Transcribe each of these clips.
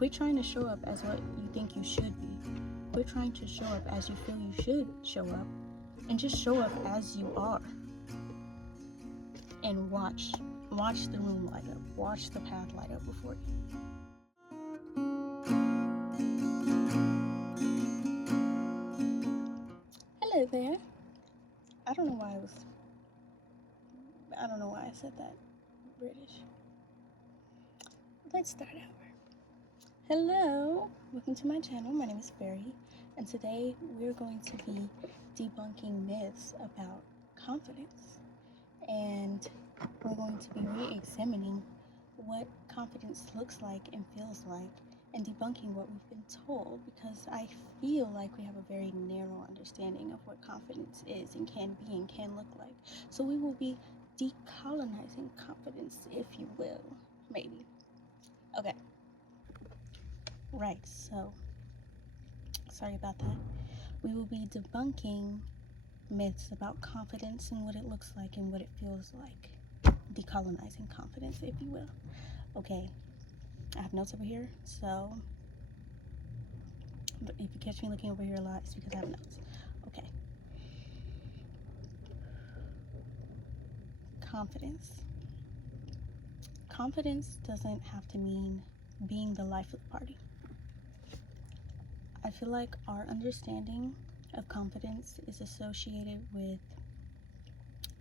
Quit trying to show up as what you think you should be. Quit trying to show up as you feel you should show up, and just show up as you are. And watch the room light up. Watch the path light up before you. Hello there. I don't know why I said that British. Let's start over. Hello, welcome to my channel. My name is FAERIE, and today we're going to be debunking myths about confidence. And we're going to be re-examining what confidence looks like and feels like, and debunking what we've been told, because I feel like we have a very narrow understanding of what confidence is and can be and can look like. So we will be decolonizing confidence, if you will, maybe. Okay. Right, so sorry about that. We will be debunking myths about confidence and what it looks like and what it feels like. Decolonizing confidence, if you will. Okay, I have notes over here, so if you catch me looking over here a lot, it's because I have notes. Okay. Confidence. Confidence doesn't have to mean being the life of the party. I feel like our understanding of confidence is associated with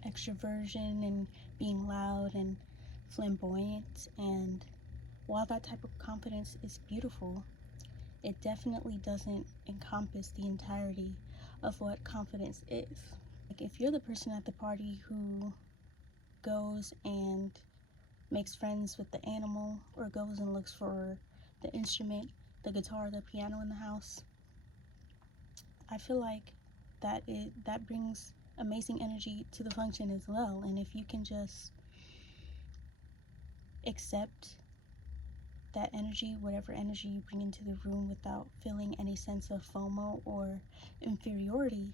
extroversion and being loud and flamboyant, and while that type of confidence is beautiful, it definitely doesn't encompass the entirety of what confidence is. Like, if you're the person at the party who goes and makes friends with the animal, or goes and looks for the instrument, the guitar, the piano in the house, I feel like that brings amazing energy to the function as well. And if you can just accept that energy, whatever energy you bring into the room, without feeling any sense of FOMO or inferiority,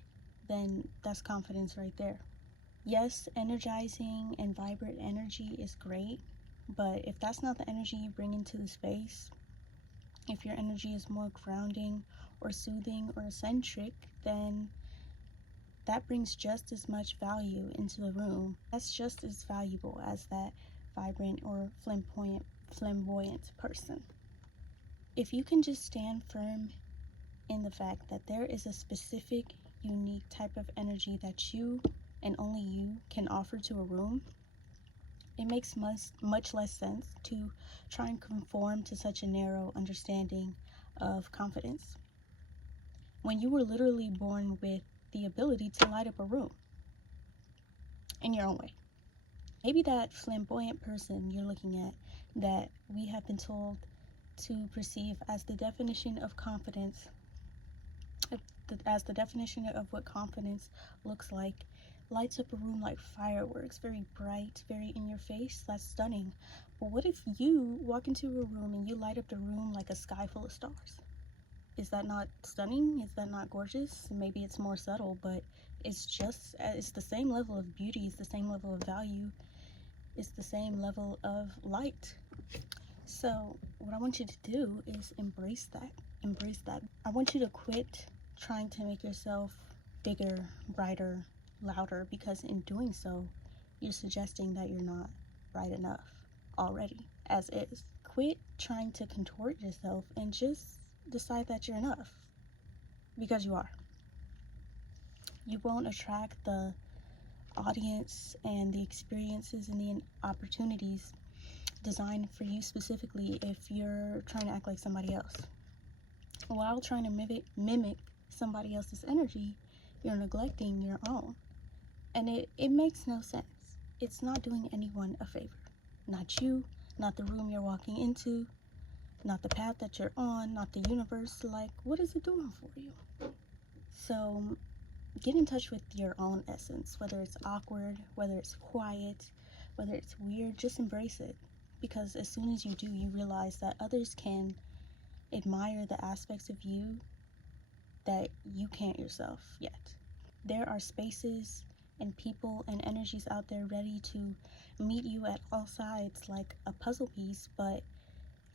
then that's confidence right there. Yes, energizing and vibrant energy is great, but if that's not the energy you bring into the space, if your energy is more grounding or soothing or eccentric, then that brings just as much value into the room. That's just as valuable as that vibrant or flamboyant person. If you can just stand firm in the fact that there is a specific, unique type of energy that you and only you can offer to a room, it makes much less sense to try and conform to such a narrow understanding of confidence, when you were literally born with the ability to light up a room in your own way. Maybe that flamboyant person you're looking at, that we have been told to perceive as the definition of confidence, as the definition of what confidence looks like, lights up a room like fireworks, very bright, very in your face. That's stunning. But what if you walk into a room and you light up the room like a sky full of stars? Is that not stunning? Is that not gorgeous? Maybe it's more subtle, but it's the same level of beauty, it's the same level of value, it's the same level of light. So what I want you to do is embrace that. I want you to quit trying to make yourself bigger, brighter, louder, because in doing so, you're suggesting that you're not bright enough already as is. Quit trying to contort yourself and just decide that you're enough, because you are. You won't attract the audience and the experiences and the opportunities designed for you specifically if you're trying to act like somebody else. While trying to mimic somebody else's energy, you're neglecting your own. And it makes no sense. It's not doing anyone a favor. Not you, not the room you're walking into, not the path that you're on, not the universe. Like, what is it doing for you? So get in touch with your own essence, whether it's awkward, whether it's quiet, whether it's weird, just embrace it. Because as soon as you do, you realize that others can admire the aspects of you that you can't yourself yet. There are spaces and people and energies out there ready to meet you at all sides like a puzzle piece, but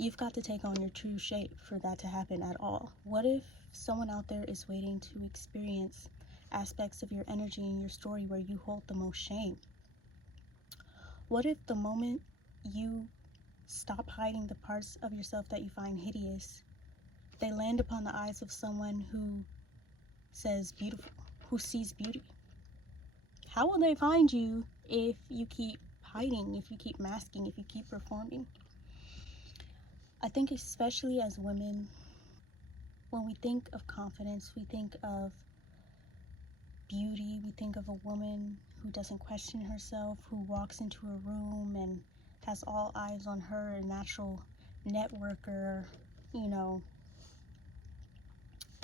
You've got to take on your true shape for that to happen at all. What if someone out there is waiting to experience aspects of your energy and your story where you hold the most shame? What if the moment you stop hiding the parts of yourself that you find hideous, they land upon the eyes of someone who says beautiful, who sees beauty? How will they find you if you keep hiding, if you keep masking, if you keep performing? I think especially as women, when we think of confidence, we think of beauty, we think of a woman who doesn't question herself, who walks into a room and has all eyes on her, a natural networker, you know.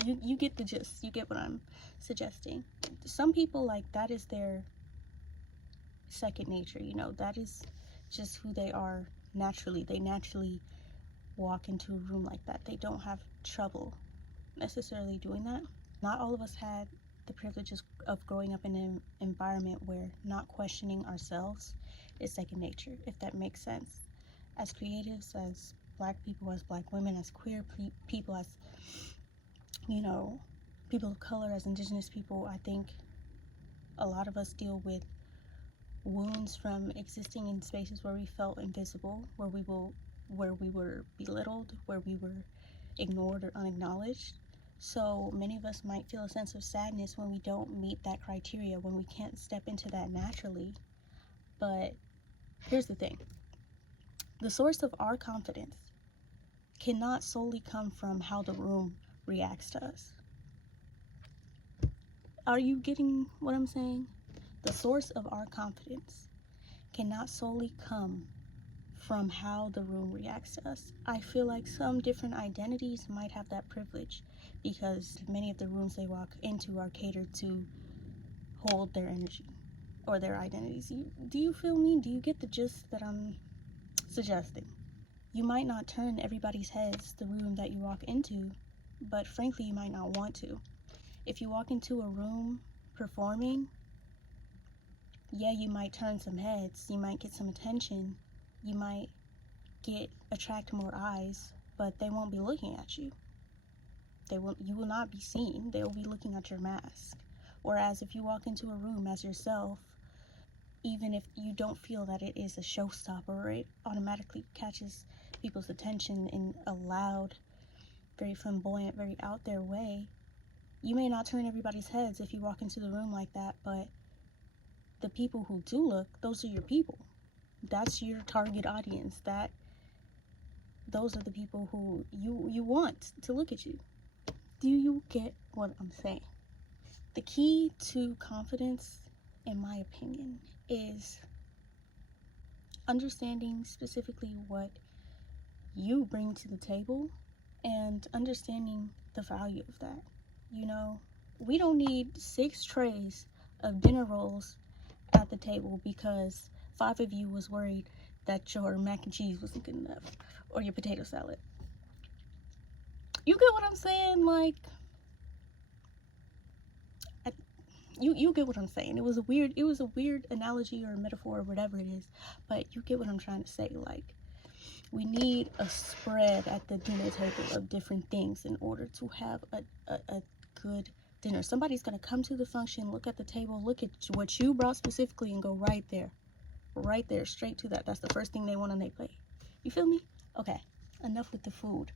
You get the gist, you get what I'm suggesting. Some people, like, that is their second nature, you know, that is just who they are naturally. They naturally walk into a room like that. They don't have trouble necessarily doing that. Not all of us had the privileges of growing up in an environment where not questioning ourselves is second nature, if that makes sense. As creatives, as black people, as black women, as queer people, as, you know, people of color, as indigenous people, I think a lot of us deal with wounds from existing in spaces where we felt invisible, where we were belittled, where we were ignored or unacknowledged. So many of us might feel a sense of sadness when we don't meet that criteria, when we can't step into that naturally. But here's the thing. The source of our confidence cannot solely come from how the room reacts to us. Are you getting what I'm saying? The source of our confidence cannot solely come from how the room reacts to us. I feel like some different identities might have that privilege because many of the rooms they walk into are catered to hold their energy or their identities. Do you feel me? Do you get the gist that I'm suggesting? You might not turn everybody's heads the room that you walk into, but frankly, you might not want to. If you walk into a room performing, yeah, you might turn some heads, you might get some attention, you might attract more eyes, but they won't be looking at you. You will not be seen. They will be looking at your mask. Whereas if you walk into a room as yourself, even if you don't feel that it is a showstopper or it automatically catches people's attention in a loud, very flamboyant, very out there way, you may not turn everybody's heads if you walk into the room like that, but the people who do look, those are your people. That's your target audience. Those are the people who you want to look at you. Do you get what I'm saying? The key to confidence, in my opinion, is understanding specifically what you bring to the table and understanding the value of that. You know, we don't need 6 trays of dinner rolls at the table because 5 of you was worried that your mac and cheese wasn't good enough or your potato salad. You get what I'm saying? Like, you get what I'm saying. It was a weird analogy or metaphor or whatever it is, but you get what I'm trying to say. Like, we need a spread at the dinner table of different things in order to have a good dinner. Somebody's gonna come to the function, look at the table, look at what you brought specifically, and go right there, straight to that. That's the first thing they want on their plate. You feel me? Okay, enough with the food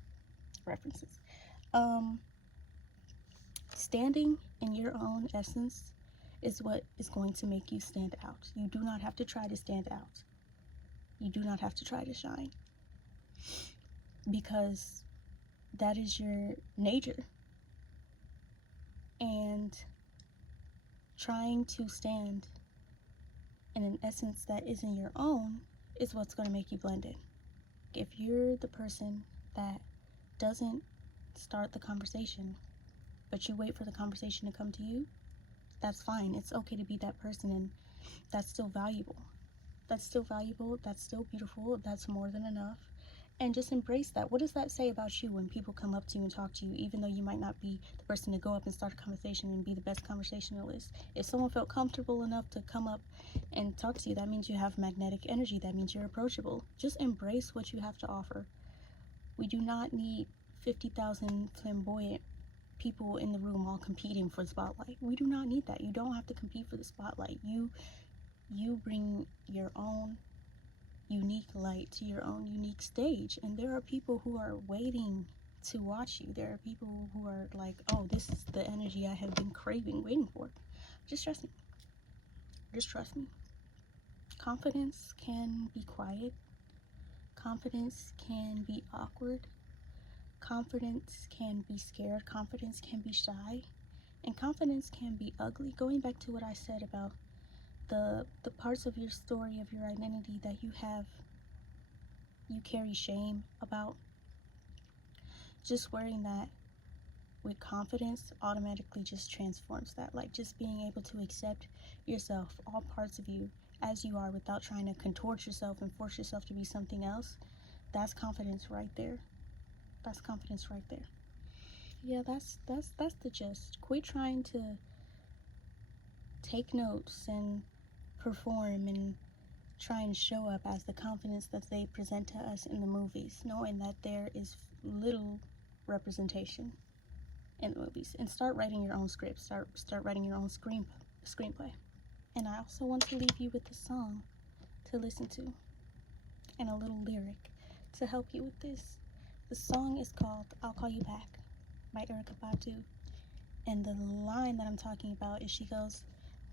references. Standing in your own essence is what is going to make you stand out. You do not have to try to stand out. You do not have to try to shine, because that is your nature. And trying to stand in an essence that isn't your own is what's going to make you blend in. If you're the person that doesn't start the conversation, but you wait for the conversation to come to you, that's fine. It's okay to be that person, and that's still valuable. That's still valuable. That's still beautiful. That's more than enough. And just embrace that. What does that say about you when people come up to you and talk to you, even though you might not be the person to go up and start a conversation and be the best conversationalist? If someone felt comfortable enough to come up and talk to you, that means you have magnetic energy. That means you're approachable. Just embrace what you have to offer. We do not need 50,000 flamboyant people in the room all competing for the spotlight. We do not need that. You don't have to compete for the spotlight. You bring your own unique light to your own unique stage, and there are people who are waiting to watch you. There are people who are like, oh, this is the energy I have been craving, waiting for. Just trust me. Just trust me. Confidence can be quiet. Confidence can be awkward. Confidence can be scared. Confidence can be shy. And confidence can be ugly. Going back to what I said about the parts of your story, of your identity that you carry shame about, just wearing that with confidence automatically just transforms that. Like, just being able to accept yourself, all parts of you as you are, without trying to contort yourself and force yourself to be something else. That's confidence right there. That's confidence right there. Yeah, that's the gist. Quit trying to take notes and perform and try and show up as the confidence that they present to us in the movies, knowing that there is little representation in the movies. And start writing your own script. Start writing your own screenplay. And I also want to leave you with a song to listen to and a little lyric to help you with this. The song is called I'll Call You Back by Erykah Badu. And the line that I'm talking about is, she goes,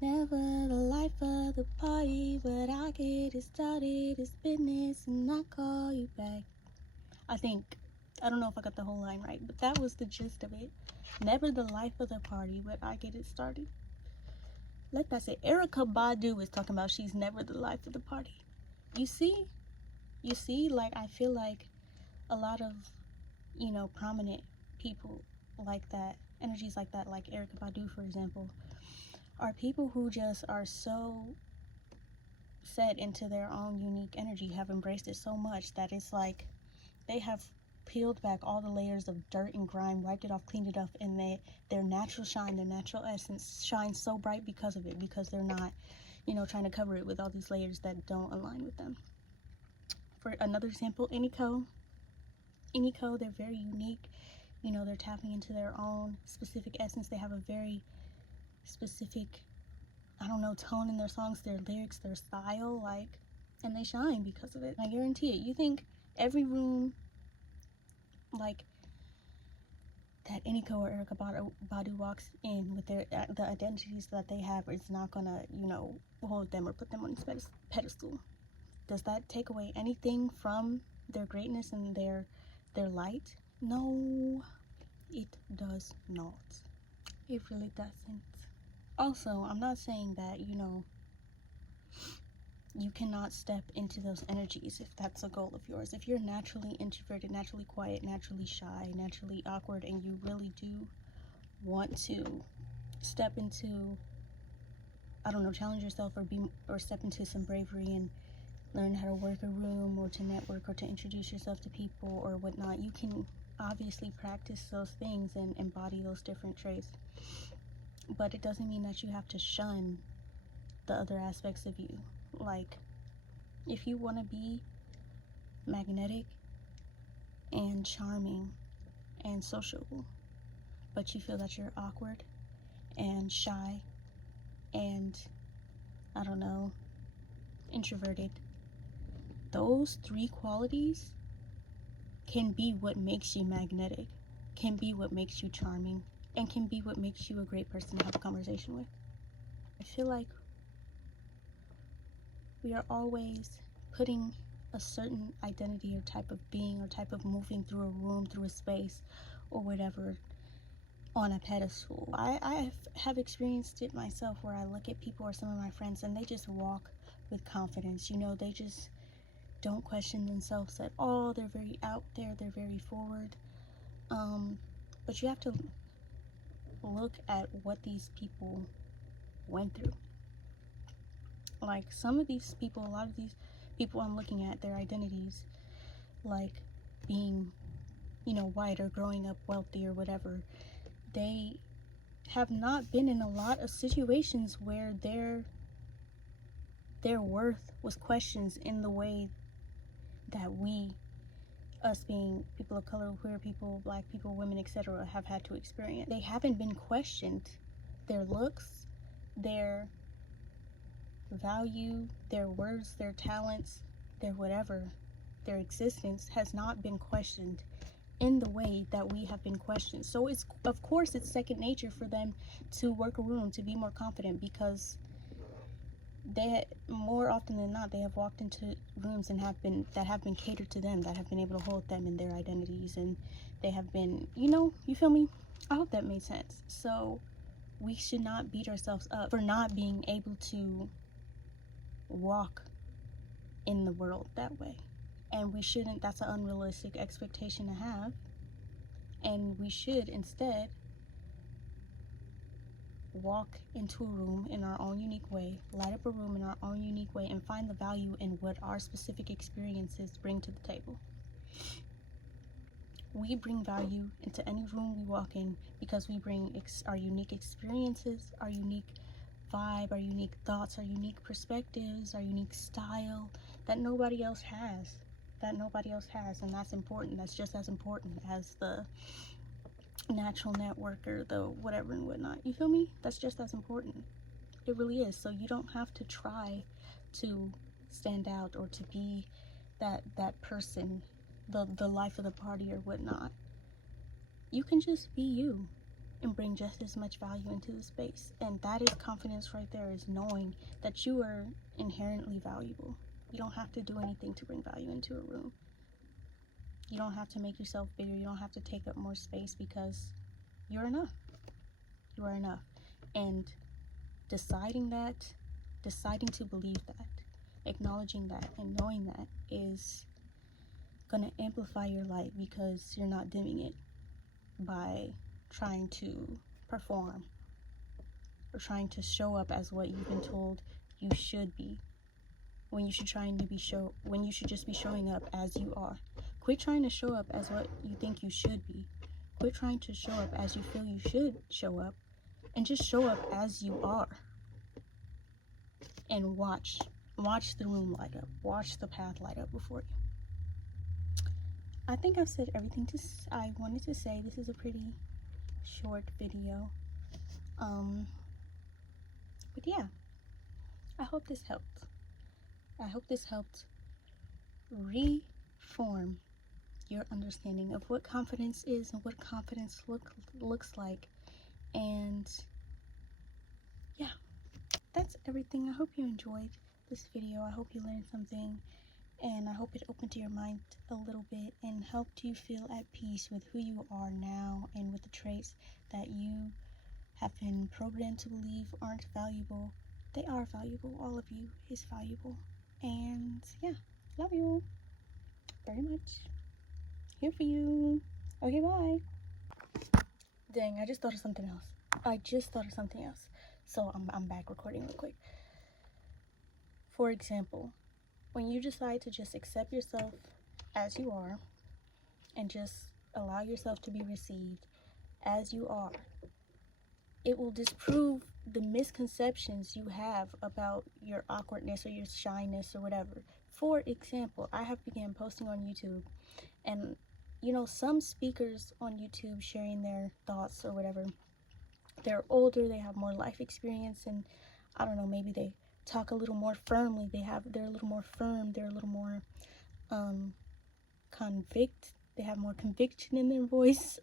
never the life of the party, but I get it started, it's business, and I call you back. I don't know if I got the whole line right, but that was the gist of it. Never the life of the party, but I get it started. Let that say. Erykah Badu is talking about she's never the life of the party. You see, like, I feel like a lot of, prominent people like that, energies like that, like Erykah Badu, for example, are people who just are so set into their own unique energy, have embraced it so much that it's like they have peeled back all the layers of dirt and grime, wiped it off, cleaned it up, and their natural shine, their natural essence shines so bright because of it, because they're not, trying to cover it with all these layers that don't align with them. For another example, Iniko, they're very unique. They're tapping into their own specific essence. They have a very specific, tone in their songs, their lyrics, their style, and they shine because of it. I guarantee it. You think every room, like, that Iniko or Erykah Badu walks in with the identities that they have, is not gonna, hold them or put them on this pedestal? Does that take away anything from their greatness and their light? No, it does not. It really doesn't. Also, I'm not saying that, you cannot step into those energies if that's a goal of yours. If you're naturally introverted, naturally quiet, naturally shy, naturally awkward, and you really do want to step into, challenge yourself or step into some bravery and learn how to work a room or to network or to introduce yourself to people or whatnot, you can obviously practice those things and embody those different traits. But it doesn't mean that you have to shun the other aspects of you. Like, if you want to be magnetic and charming and sociable, but you feel that you're awkward and shy and, introverted, those three qualities can be what makes you magnetic, can be what makes you charming, and can be what makes you a great person to have a conversation with. I feel like we are always putting a certain identity or type of being or type of moving through a room, through a space, or whatever, on a pedestal. I have experienced it myself, where I look at people or some of my friends and they just walk with confidence. They just don't question themselves at all. They're very out there. They're very forward. But you have to look at what these people went through. Like, some of these people, a lot of these people I'm looking at, their identities, like being, white or growing up wealthy or whatever, they have not been in a lot of situations where their worth was questioned in the way that we us being people of color, queer people, black people, women, etc., have had to experience. They haven't been questioned. Their looks, their value, their words, their talents, their whatever, their existence has not been questioned in the way that we have been questioned. So it's, of course, it's second nature for them to work a room, to be more confident, because they, more often than not, they have walked into rooms and have been catered to them, that have been able to hold them in their identities, and they have been, you feel me? I hope that made sense. So we should not beat ourselves up for not being able to walk in the world that way. And we shouldn't, that's an unrealistic expectation to have. And we should instead walk into a room in our own unique way, light up a room in our own unique way, and find the value in what our specific experiences bring to the table. We bring value into any room we walk in because we bring our unique experiences, our unique vibe, our unique thoughts, our unique perspectives, our unique style that nobody else has. And that's important. That's just as important as the natural network or the whatever and whatnot. You feel me? That's just as important. It really is. So you don't have to try to stand out or to be that person, the life of the party or whatnot. You can just be you and bring just as much value into the space. And that is confidence right there, is knowing that you are inherently valuable. You don't have to do anything to bring value into a room. You don't have to make yourself bigger. You don't have to take up more space, because you're enough. You are enough. And deciding to believe that, acknowledging that, and knowing that is going to amplify your light, because you're not dimming it by trying to perform or trying to show up as what you've been told you should be, when you should just be showing up as you are. Quit trying to show up as what you think you should be. Quit trying to show up as you feel you should show up, and just show up as you are. And watch the room light up. Watch the path light up before you. I think I've said everything I wanted to say. This is a pretty short video. But yeah, I hope this helped. I hope this helped reform your understanding of what confidence is and what confidence looks like. And yeah, that's everything. I hope you enjoyed this video. I hope you learned something, and I hope it opened your mind a little bit and helped you feel at peace with who you are now, and with the traits that you have been programmed to believe aren't valuable. They are valuable. All of you is valuable. And yeah, love you very much. Here for you. Okay, bye. Dang, I just thought of something else. So I'm back recording real quick. For example, when you decide to just accept yourself as you are and just allow yourself to be received as you are, it will disprove the misconceptions you have about your awkwardness or your shyness or whatever. For example, I have began posting on YouTube, and some speakers on YouTube sharing their thoughts or whatever, they're older, they have more life experience, and I don't know, maybe they talk a little more firmly, they're a little more firm, they're a little more they have more conviction in their voice,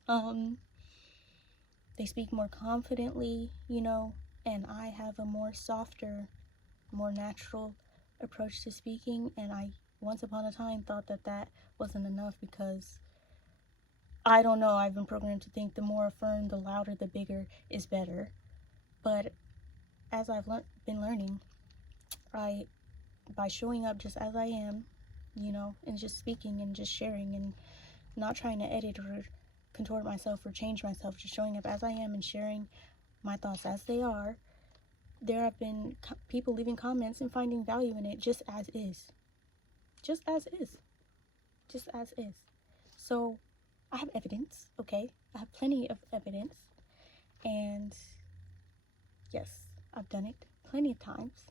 they speak more confidently, and I have a more softer, more natural approach to speaking. And I once upon a time thought that wasn't enough, because I don't know, I've been programmed to think the more affirmed, the louder, the bigger is better. But as I've been learning, by showing up just as I am, and just speaking and just sharing, and not trying to edit or contort myself or change myself, just showing up as I am and sharing my thoughts as they are, there have been people leaving comments and finding value in it just as is. Just as is. So I have evidence, okay? I have plenty of evidence. And yes, I've done it plenty of times.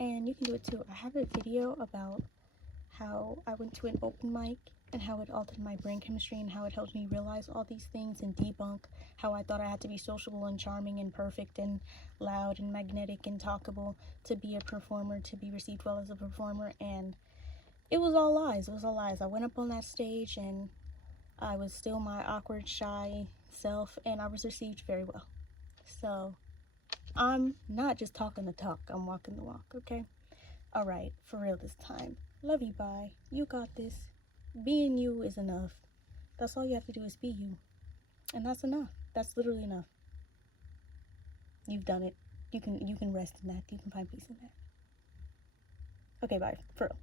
And you can do it too. I have a video about how I went to an open mic and how it altered my brain chemistry, and how it helped me realize all these things and debunk how I thought I had to be sociable and charming and perfect and loud and magnetic and talkable to be a performer, to be received well as a performer. And it was all lies. It was all lies. I went up on that stage and I was still my awkward, shy self, and I was received very well. So I'm not just talking the talk, I'm walking the walk, okay? All right, for real this time. Love you, bye. You got this. Being you is enough. That's all you have to do is be you. And that's enough. That's literally enough. You've done it. You can rest in that. You can find peace in that. Okay, bye. For real.